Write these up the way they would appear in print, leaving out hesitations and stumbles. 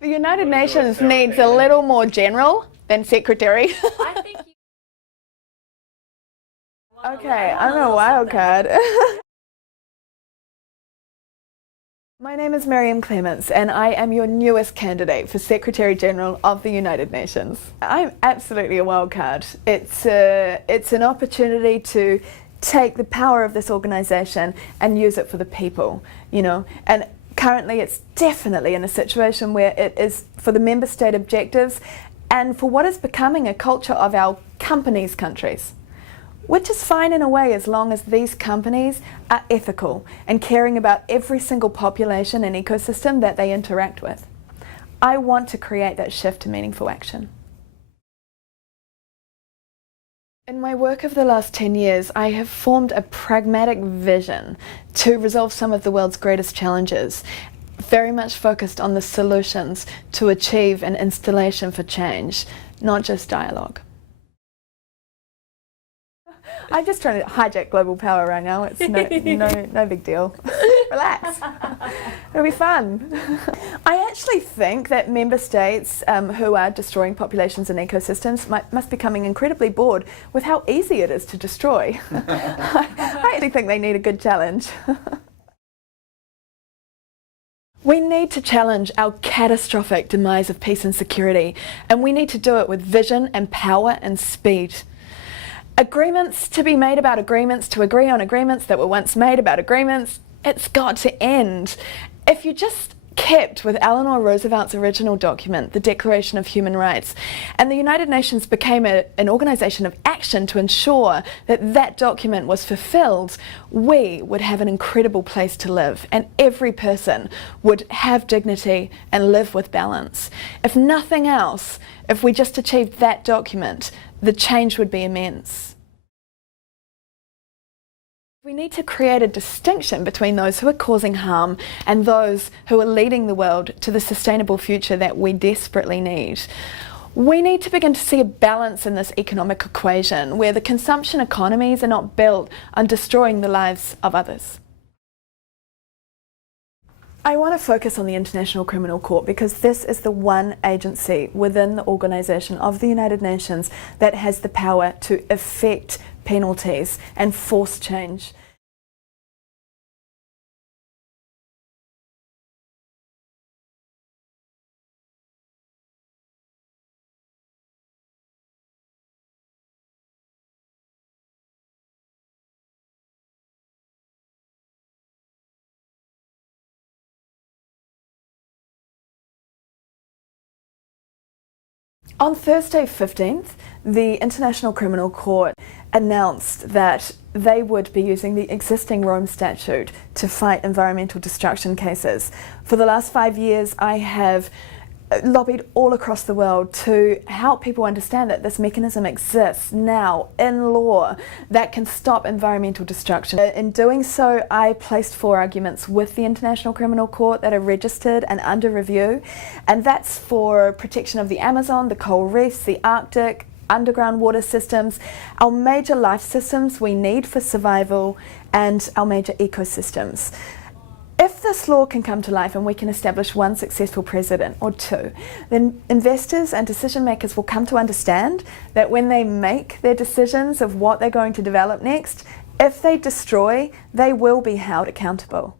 The United Nations needs a little more general than secretary. I think you Okay, I'm a wild card. My name is Miriam Clements and I am your newest candidate for Secretary General of the United Nations. I'm absolutely a wild card. It's an opportunity to take the power of this organisation and use it for the people, you know. And currently it's definitely in a situation where it is for the member state objectives and for what is becoming a culture of our companies' countries. Which is fine in a way as long as these companies are ethical and caring about every single population and ecosystem that they interact with. I want to create that shift to meaningful action. In my work of the last 10 years, I have formed a pragmatic vision to resolve some of the world's greatest challenges, very much focused on the solutions to achieve an installation for change, not just dialogue. I'm just trying to hijack global power right now. It's no big deal. Relax. It'll be fun. I actually think that member states who are destroying populations and ecosystems must be becoming incredibly bored with how easy it is to destroy. I actually think they need a good challenge. We need to challenge our catastrophic demise of peace and security, and we need to do it with vision and power and speed. Agreements to be made about agreements, to agree on agreements that were once made about agreements, it's got to end. If you just kept with Eleanor Roosevelt's original document, the Declaration of Human Rights, and the United Nations became an organisation of action to ensure that that document was fulfilled, we would have an incredible place to live and every person would have dignity and live with balance. If nothing else, if we just achieved that document, the change would be immense. We need to create a distinction between those who are causing harm and those who are leading the world to the sustainable future that we desperately need. We need to begin to see a balance in this economic equation where the consumption economies are not built on destroying the lives of others. I want to focus on the International Criminal Court because this is the one agency within the organisation of the United Nations that has the power to effect penalties and force change. On Thursday 15th, the International Criminal Court announced that they would be using the existing Rome Statute to fight environmental destruction cases. For the last 5 years, I have lobbied all across the world to help people understand that this mechanism exists now in law that can stop environmental destruction. In doing so, I placed 4 arguments with the International Criminal Court that are registered and under review, and that's for protection of the Amazon, the coral reefs, the Arctic, underground water systems, our major life systems we need for survival, and our major ecosystems. If this law can come to life and we can establish one successful precedent or 2, then investors and decision makers will come to understand that when they make their decisions of what they're going to develop next, if they destroy, they will be held accountable.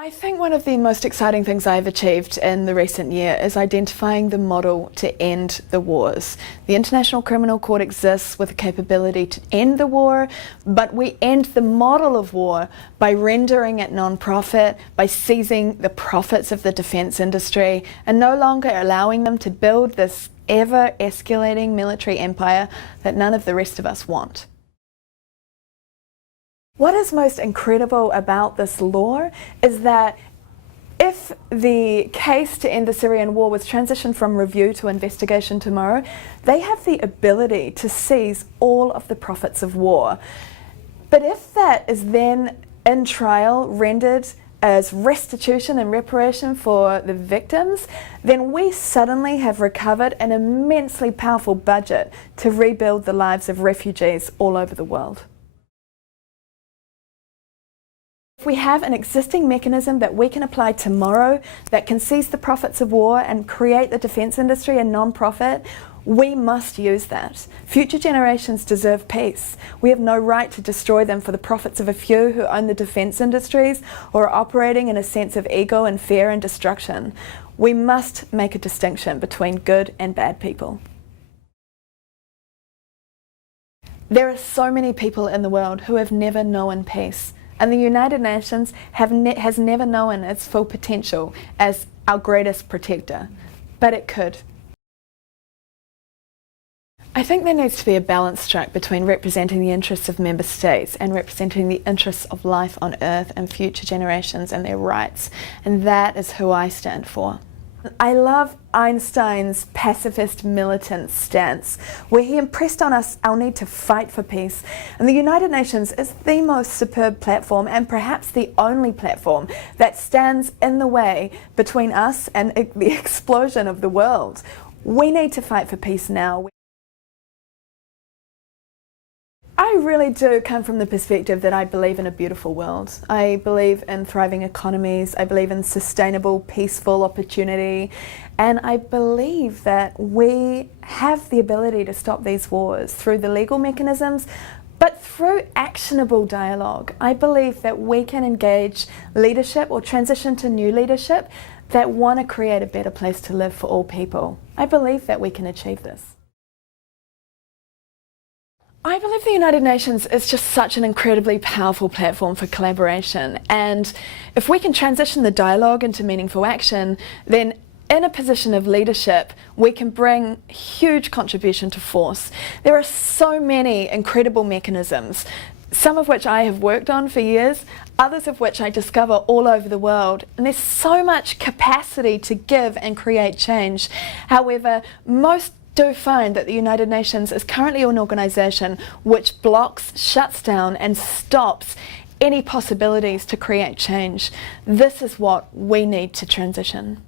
I think one of the most exciting things I've achieved in the recent year is identifying the model to end the wars. The International Criminal Court exists with the capability to end the war, but we end the model of war by rendering it non-profit, by seizing the profits of the defence industry, and no longer allowing them to build this ever-escalating military empire that none of the rest of us want. What is most incredible about this law is that if the case to end the Syrian war was transitioned from review to investigation tomorrow, they have the ability to seize all of the profits of war. But if that is then in trial rendered as restitution and reparation for the victims, then we suddenly have recovered an immensely powerful budget to rebuild the lives of refugees all over the world. If we have an existing mechanism that we can apply tomorrow that can seize the profits of war and create the defence industry a non-profit, we must use that. Future generations deserve peace. We have no right to destroy them for the profits of a few who own the defence industries or are operating in a sense of ego and fear and destruction. We must make a distinction between good and bad people. There are so many people in the world who have never known peace. And the United Nations has never known its full potential as our greatest protector, but it could. I think there needs to be a balance struck between representing the interests of member states and representing the interests of life on Earth and future generations and their rights, and that is who I stand for. I love Einstein's pacifist militant stance, where he impressed on us our need to fight for peace. And the United Nations is the most superb platform, and perhaps the only platform, that stands in the way between us and the explosion of the world. We need to fight for peace now. I really do come from the perspective that I believe in a beautiful world. I believe in thriving economies, I believe in sustainable, peaceful opportunity, and I believe that we have the ability to stop these wars through the legal mechanisms, but through actionable dialogue. I believe that we can engage leadership or transition to new leadership that want to create a better place to live for all people. I believe that we can achieve this. I believe the United Nations is just such an incredibly powerful platform for collaboration, and if we can transition the dialogue into meaningful action, then in a position of leadership we can bring huge contribution to force. There are so many incredible mechanisms, some of which I have worked on for years, others of which I discover all over the world, and there's so much capacity to give and create change. However, most do find that the United Nations is currently an organisation which blocks, shuts down and stops any possibilities to create change. This is what we need to transition.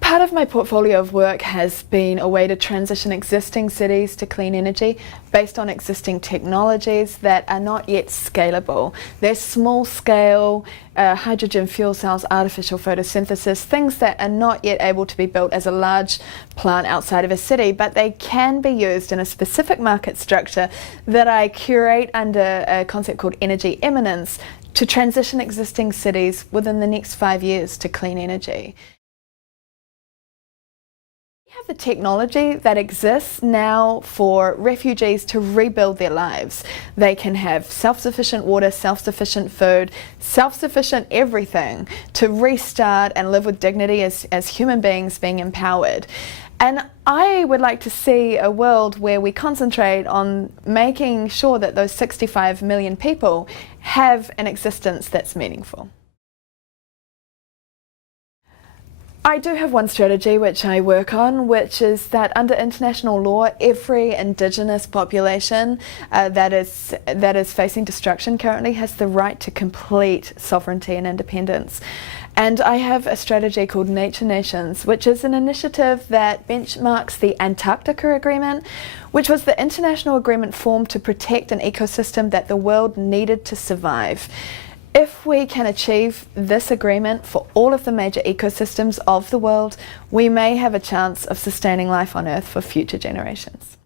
Part of my portfolio of work has been a way to transition existing cities to clean energy based on existing technologies that are not yet scalable. They're small scale, hydrogen fuel cells, artificial photosynthesis, things that are not yet able to be built as a large plant outside of a city, but they can be used in a specific market structure that I curate under a concept called energy eminence to transition existing cities within the next 5 years to clean energy. The technology that exists now for refugees to rebuild their lives. They can have self-sufficient water, self-sufficient food, self-sufficient everything to restart and live with dignity as human beings being empowered. And I would like to see a world where we concentrate on making sure that those 65 million people have an existence that's meaningful. I do have one strategy which I work on, which is that under international law, every Indigenous population that is facing destruction currently has the right to complete sovereignty and independence. And I have a strategy called Nature Nations, which is an initiative that benchmarks the Antarctica Agreement, which was the international agreement formed to protect an ecosystem that the world needed to survive. If we can achieve this agreement for all of the major ecosystems of the world, we may have a chance of sustaining life on Earth for future generations.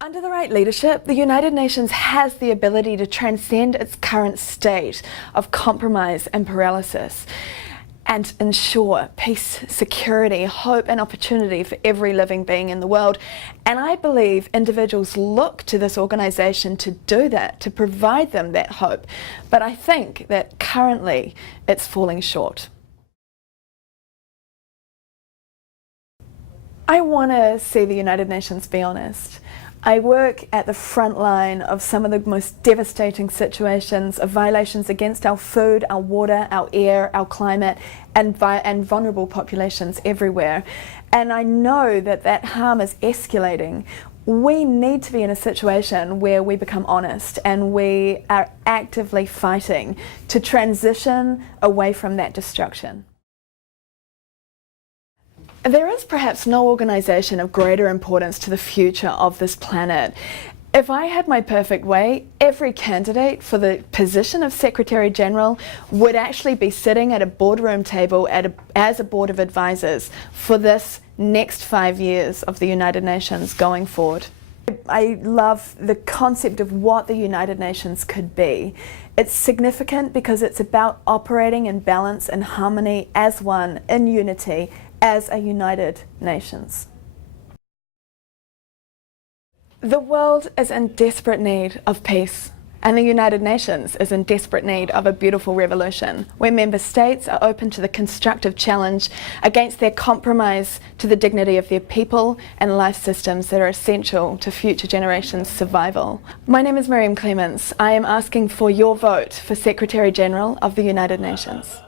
Under the right leadership, the United Nations has the ability to transcend its current state of compromise and paralysis and ensure peace, security, hope and opportunity for every living being in the world. And I believe individuals look to this organisation to do that, to provide them that hope. But I think that currently it's falling short. I want to see the United Nations be honest. I work at the front line of some of the most devastating situations of violations against our food, our water, our air, our climate, and vulnerable populations everywhere. And I know that that harm is escalating. We need to be in a situation where we become honest and we are actively fighting to transition away from that destruction. There is perhaps no organisation of greater importance to the future of this planet. If I had my perfect way, every candidate for the position of Secretary General would actually be sitting at a boardroom table as a board of advisors for this next 5 years of the United Nations going forward. I love the concept of what the United Nations could be. It's significant because it's about operating in balance and harmony as one, in unity, as a United Nations. The world is in desperate need of peace, and the United Nations is in desperate need of a beautiful revolution where member states are open to the constructive challenge against their compromise to the dignity of their people and life systems that are essential to future generations' survival. My name is Miriam Clements. I am asking for your vote for Secretary General of the United Nations.